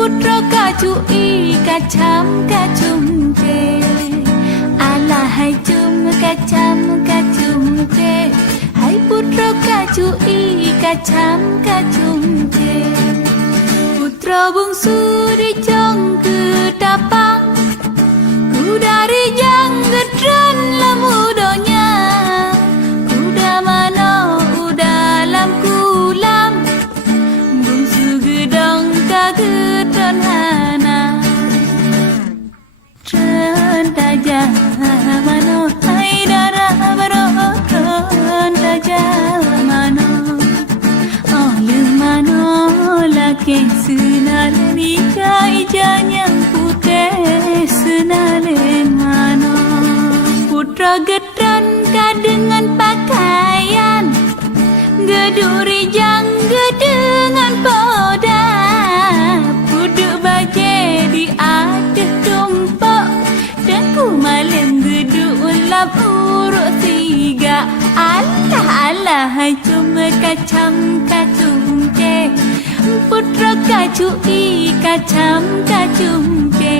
Putra kacui kacam kacum je, ala hai cum kacam kacum je, hai putra kacui kacam kacum je. Putra bungsu dicong ketapang, kuda rijang gedran lamudonya, kuda mana dalam kulam, bungsu gedang kagedan hana. Rentaja mano hai darah barokan rentaja mano, oh lemano laki senal nikah ijanya putih senalen mano. Putra gedran kadengan pakaian, geduri jang gedengan poda, puduk baje di atas tumpuk, dan ku malam geduk ulap urut tiga. Allah Allah hai cuma kacam kacum ke, putra kacui kacam kacum ke.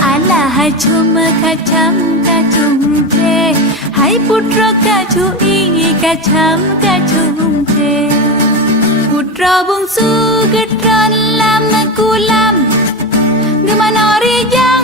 Allah hai cuma kacam kacum ke, hai putra kacui kacam kacum ke. Putra bungsu gedran lam kulam, gemana rijang